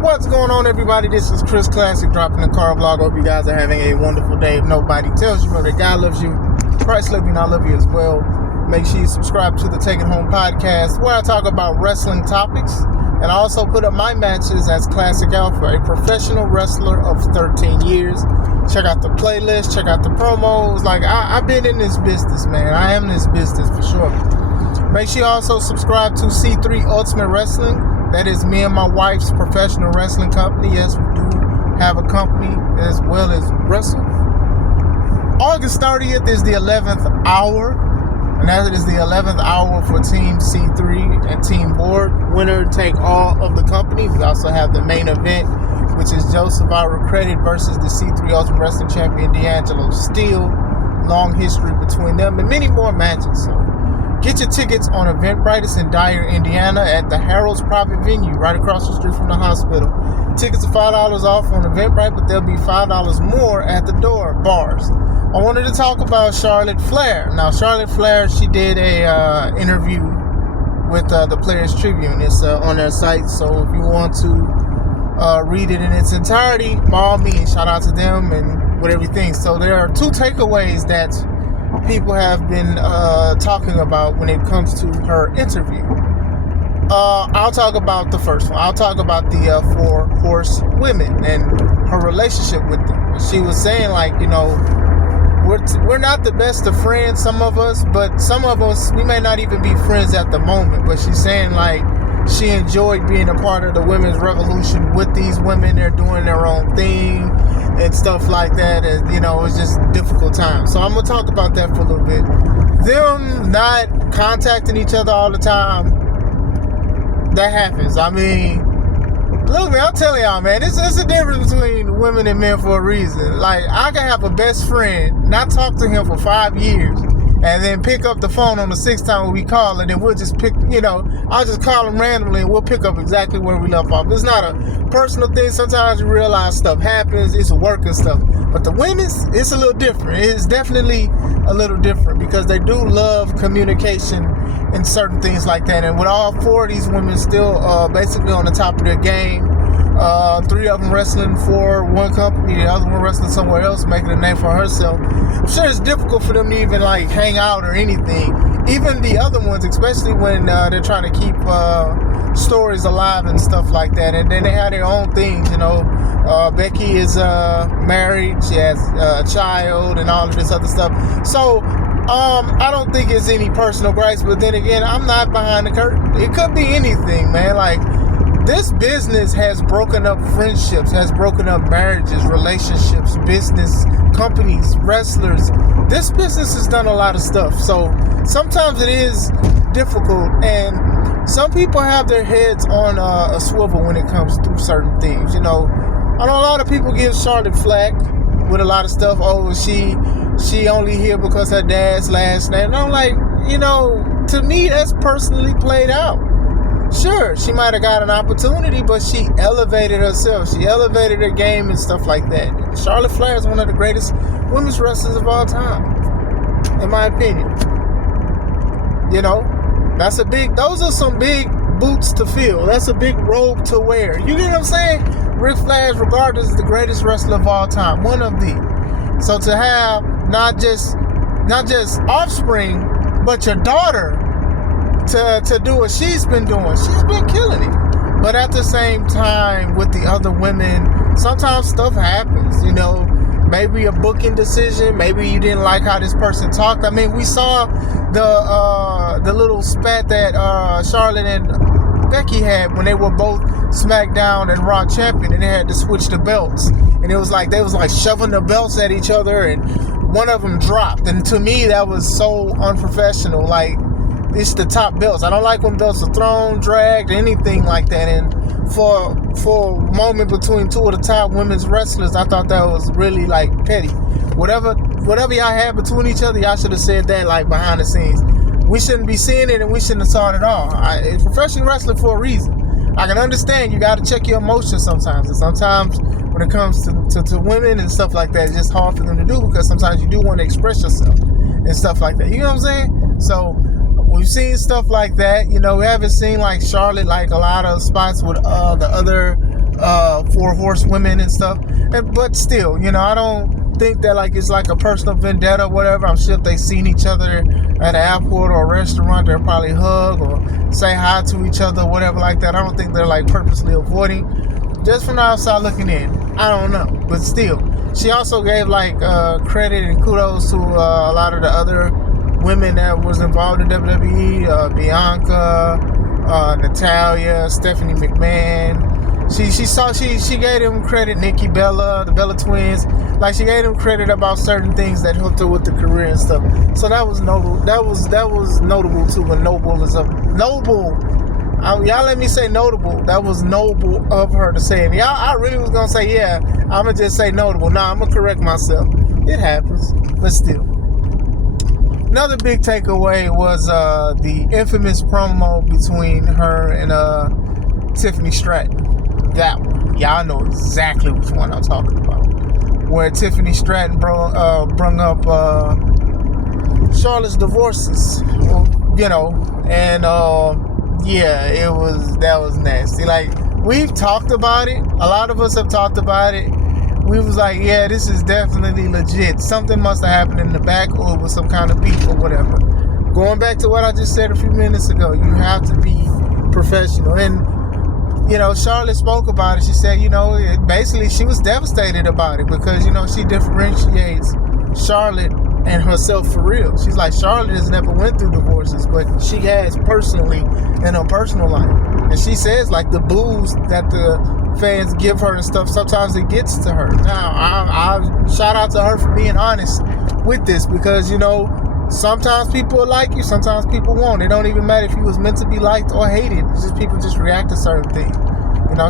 What's going on, everybody? This is Chris Classic dropping the car vlog. Hope you guys are having a wonderful day. If nobody tells you, that God loves you, Christ loves you, and I love you as well. Make sure you subscribe to the Take It Home podcast, where I talk about wrestling topics, and I also put up my matches as Classic Alpha, a professional wrestler of 13 years. Check out the playlist, check out the promos. I've been in this business, man. I am in this business for sure. Make sure you also subscribe to C3 Ultimate Wrestling. That is me and my wife's professional wrestling company. Yes, we do have a company as well as wrestle. August 30th is the 11th hour. And that is the 11th hour for Team C3 and Team Board. Winner take all of the company. We also have the main event, which is Joseph Ira Credit versus the C3 Ultimate Wrestling Champion D'Angelo Steele. Long history between them and many more matches. So get your tickets on Eventbrite. It's in Dyer, Indiana at the Harold's private venue right across the street from the hospital. Tickets are $5 off on Eventbrite, but they'll be $5 more at the door bars. I wanted to talk about Charlotte Flair. Now, Charlotte Flair, she did a interview with the Players Tribune. It's on their site, so if you want to read it in its entirety, by all means, shout out to them and with everything. So there are two takeaways that people have been talking about when it comes to her interview. I'll talk about the first one. I'll talk about the 4 Horsewomen and her relationship with them. She was saying, we're not the best of friends, some of us, but some of us, we may not even be friends at the moment. But she's saying, she enjoyed being a part of the women's revolution with these women. They're doing their own thing and stuff like that. And, it's just difficult times. So I'm going to talk about that for a little bit. Them not contacting each other all the time, that happens. I mean, look, man, I'm telling y'all, man, it's a difference between women and men for a reason. I can have a best friend, not talk to him for 5 years, and then pick up the phone on the 6th time when we call, and then we'll just pick, I'll just call him randomly, and we'll pick up exactly where we left off. It's not a personal thing. Sometimes you realize stuff happens. It's work and stuff. But the women's, it's a little different. It's definitely a little different because they do love communication and certain things like that. And with all 4 of these women still basically on the top of their game, 3 of them wrestling for one company, the other one wrestling somewhere else, making a name for herself. I'm sure it's difficult for them to even hang out or anything. Even the other ones, especially when they're trying to keep stories alive and stuff like that. And then they have their own things, Becky is married, she has a child and all of this other stuff. So I don't think it's any personal gripes, but then again, I'm not behind the curtain. It could be anything, man. This business has broken up friendships, has broken up marriages, relationships, business, companies, wrestlers. This business has done a lot of stuff. So sometimes it is difficult, and some people have their heads on a swivel when it comes to certain things. I know a lot of people give Charlotte flack with a lot of stuff. Oh, she only here because her dad's last name. And I'm to me, that's personally played out. Sure, she might have got an opportunity, but she elevated herself. She elevated her game and stuff like that. Charlotte Flair is one of the greatest women's wrestlers of all time, in my opinion. Those are some big boots to fill. That's a big robe to wear. You get what I'm saying? Ric Flair, regardless, is the greatest wrestler of all time. One of the. So to have not just offspring, but your daughter to do what she's been doing. She's been killing it. But at the same time, with the other women, sometimes stuff happens, maybe a booking decision, maybe you didn't like how this person talked. I mean, we saw the little spat that Charlotte and Becky had when they were both SmackDown and Raw champion, and they had to switch the belts. And it was they was shoving the belts at each other, and one of them dropped. And to me, that was so unprofessional. It's the top belts. I don't like when belts are thrown, dragged, anything like that. And for a moment between 2 of the top women's wrestlers, I thought that was really petty. Whatever y'all had between each other, y'all should have said that behind the scenes. We shouldn't be seeing it, and we shouldn't have saw it at all. It's professional wrestling for a reason. I can understand you got to check your emotions sometimes, and sometimes when it comes to women and stuff like that, it's just hard for them to do because sometimes you do want to express yourself and stuff like that. You know what I'm saying? So we've seen stuff like that. We haven't seen Charlotte a lot of spots with the other for Horsewomen and stuff. But still, I don't think that like it's like a personal vendetta or whatever. I'm sure if they seen each other at an airport or a restaurant, they'll probably hug or say hi to each other or whatever like that. I don't think they're like purposely avoiding. Just from the outside looking in, I don't know. But still, she also gave like credit and kudos to a lot of the other women that was involved in WWE, Bianca, Natalia, Stephanie McMahon. She gave them credit. Nikki Bella, the Bella twins, like she gave them credit about certain things that helped her with the career and stuff. So that was notable. That was notable too. And noble is a noble. Y'all let me say notable. That was noble of her to say it. I really was gonna say yeah. I'm gonna just say notable. Nah, I'm gonna correct myself. It happens, but still. Another big takeaway was the infamous promo between her and Tiffany Stratton. That one. Y'all know exactly which one I'm talking about. Where Tiffany Stratton brung up Charlotte's divorces. And that was nasty. Like, we've talked about it. A lot of us have talked about it. We was like, yeah, this is definitely legit. Something must have happened in the back, or it was some kind of beef or whatever. Going back to what I just said a few minutes ago, you have to be professional. And, Charlotte spoke about it. She said, basically she was devastated about it because, she differentiates Charlotte and herself for real. She's like, Charlotte has never went through divorces, but she has personally in her personal life. And she says, like, the boos that the fans give her and stuff, sometimes it gets to her. Now, I shout out to her for being honest with this because, sometimes people will like you, sometimes people won't. It don't even matter if you was meant to be liked or hated. It's just people just react to certain things.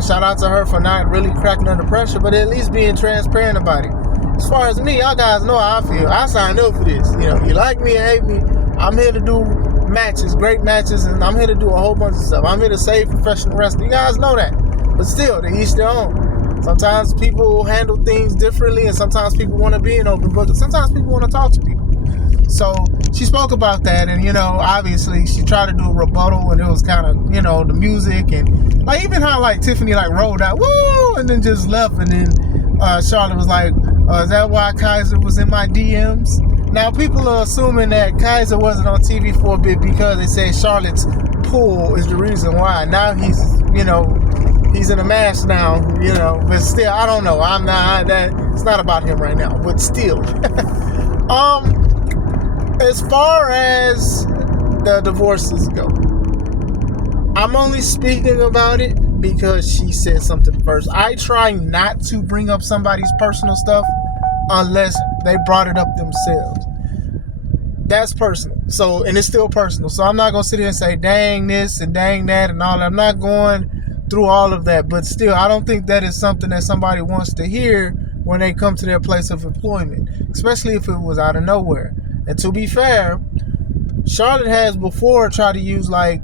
Shout out to her for not really cracking under pressure, but at least being transparent about it. As far as me, y'all guys know how I feel. I signed up for this. You like me or hate me, I'm here to do matches, great matches, and I'm here to do a whole bunch of stuff. I'm here to save professional wrestling. You guys know that. But still, they each their own. Sometimes people handle things differently, and sometimes people want to be an open book, and sometimes people want to talk to people. So she spoke about that, and obviously she tried to do a rebuttal, and it was kind of the music and like even how like Tiffany like rolled out woo and then just left, and then Charlotte was like, is that why Kaiser was in my DMs? Now people are assuming that Kaiser wasn't on TV for a bit because they say Charlotte's pull is the reason why. Now he's he's in a mask now, but still I don't know. It's not about him right now, but still. As far as the divorces go, I'm only speaking about it because she said something first. I try not to bring up somebody's personal stuff unless they brought it up themselves. That's personal. So, and it's still personal. So I'm not going to sit here and say, dang this and dang that and all that. I'm not going through all of that. But still, I don't think that is something that somebody wants to hear when they come to their place of employment, especially if it was out of nowhere. And to be fair, Charlotte has before tried to use like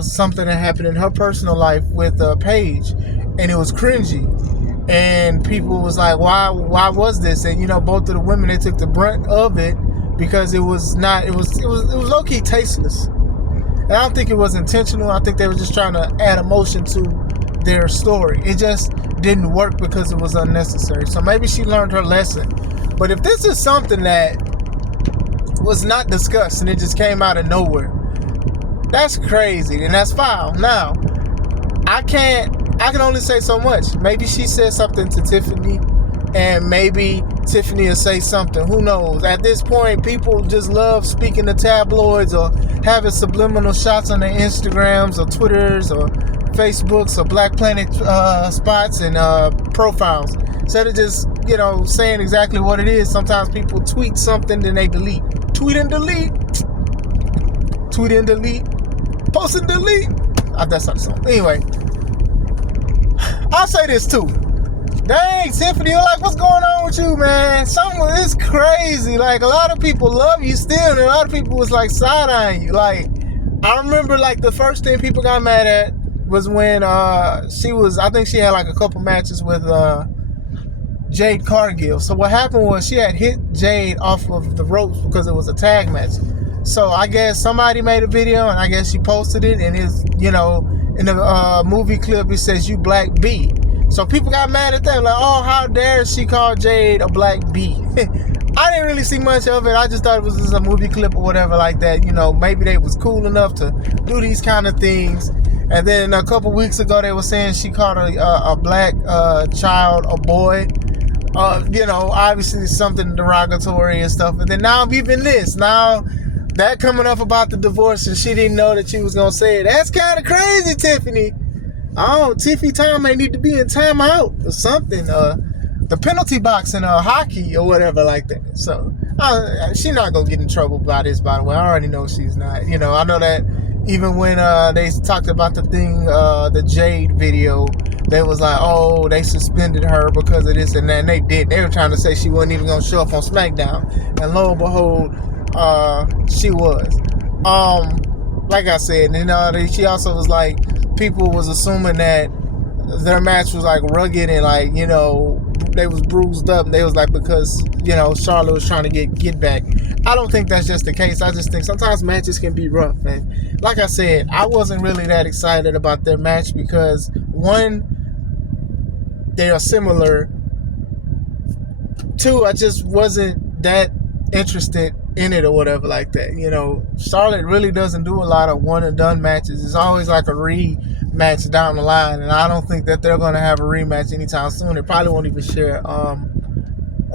something that happened in her personal life with Paige, and it was cringy. And people was like, why was this? And both of the women, they took the brunt of it because it was low-key tasteless. And I don't think it was intentional. I think they were just trying to add emotion to their story. It just didn't work because it was unnecessary. So maybe she learned her lesson. But if this is something that was not discussed and it just came out of nowhere, that's crazy and that's foul. Now, I can only say so much. Maybe she said something to Tiffany and maybe Tiffany will say something. Who knows? At this point, people just love speaking to tabloids or having subliminal shots on their Instagrams or Twitters or Facebooks or Black Planet spots and profiles. Instead of just, saying exactly what it is, sometimes people tweet something, then they delete. Tweet and delete. Tweet and delete. Post and delete. That's not the song. Anyway, I'll say this too. Dang, Tiffany, like, what's going on with you, man? Something is crazy. Like, a lot of people love you still, and a lot of people was like side-eyeing you. Like, I remember like the first thing people got mad at was when I think she had like a couple matches with Jade Cargill. So what happened was she had hit Jade off of the ropes because it was a tag match. So I guess somebody made a video and I guess she posted it, and it's, in the movie clip it says, "You Black B." So people got mad at that, like, oh, how dare she call Jade a black bee? I didn't really see much of it. I just thought it was just a movie clip or whatever like that. You know, maybe they was cool enough to do these kind of things. And then a couple weeks ago, they were saying she called a black child a boy. You know, obviously something derogatory and stuff. And then now even this. Now that coming up about the divorce and she didn't know that she was going to say it. That's kind of crazy, Tiffany. Oh, Tiffy Tom may need to be in timeout or something. The penalty box in hockey or whatever like that. So she's not gonna get in trouble by this. By the way, I already know she's not. You know, I know that even when they talked about the thing, the Jade video, they was like, oh, they suspended her because of this and that. And they did. They were trying to say she wasn't even gonna show up on SmackDown, and lo and behold, she was. Like I said, and she also was like, people was assuming that their match was like rugged and like, you know, they was bruised up. And they was like, because, you know, Charlotte was trying to get back. I don't think that's just the case. I just think sometimes matches can be rough. And like I said, I wasn't really that excited about their match because, one, they are similar. Two, I just wasn't that interested in it or whatever like that. You know, Charlotte really doesn't do a lot of one and done matches. It's always like a rematch down the line, and I don't think that they're going to have a rematch anytime soon. They probably won't even share a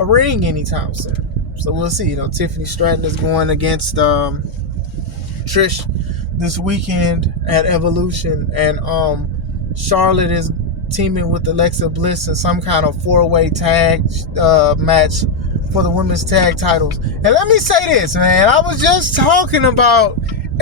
ring anytime soon. So we'll see. You know, Tiffany Stratton is going against Trish this weekend at Evolution, and Charlotte is teaming with Alexa Bliss in some kind of 4-way tag match for the women's tag titles. And let me say this, man. I was just talking about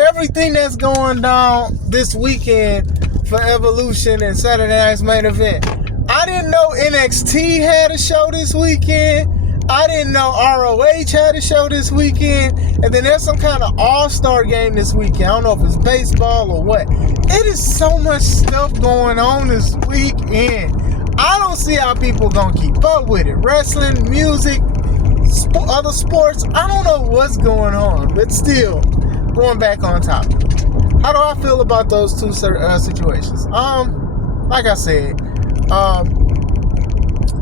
everything that's going down this weekend for Evolution and Saturday Night's Main Event. I didn't know NXT had a show this weekend. I didn't know ROH had a show this weekend. And then there's some kind of all-star game this weekend. I don't know if it's baseball or what. It is so much stuff going on this weekend. I don't see how people gonna keep up with it. Wrestling, music, other sports. I don't know what's going on. But still, going back on topic. How do I feel about those two situations? Like I said,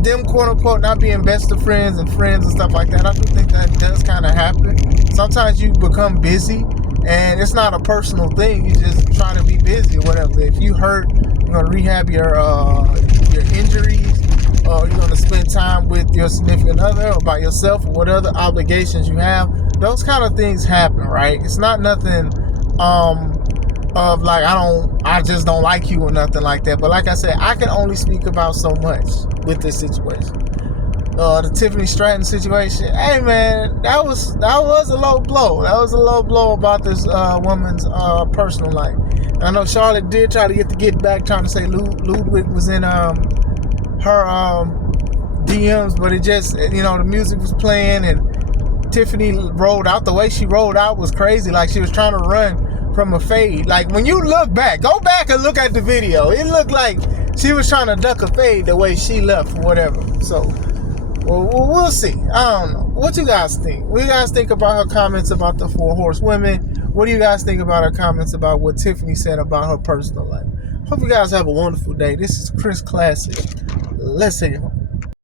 them quote-unquote not being best of friends and friends and stuff like that, I do think that does kind of happen. Sometimes you become busy, and it's not a personal thing. You just try to be busy or whatever. If you hurt, you're going to rehab your injuries, or you're going to spend time with your significant other or by yourself or what other obligations you have. Those kind of things happen, right? It's not nothing of like, I just don't like you or nothing like that. But like I said, I can only speak about so much with this situation. The Tiffany Stratton situation, hey man, that was a low blow. That was a low blow about this woman's personal life. And I know Charlotte did try to get back, trying to say Ludwig was in her DMs, but it just, you know, the music was playing and Tiffany rolled out. The way she rolled out was crazy. Like she was trying to run from a fade. Like when you look back, go back and look at the video. It looked like she was trying to duck a fade the way she left or whatever. So we'll see. I don't know. What you guys think? What do you guys think about her comments about the 4 Horsewomen? What do you guys think about her comments about what Tiffany said about her personal life? Hope you guys have a wonderful day. This is Chris Classic. Let's take it home.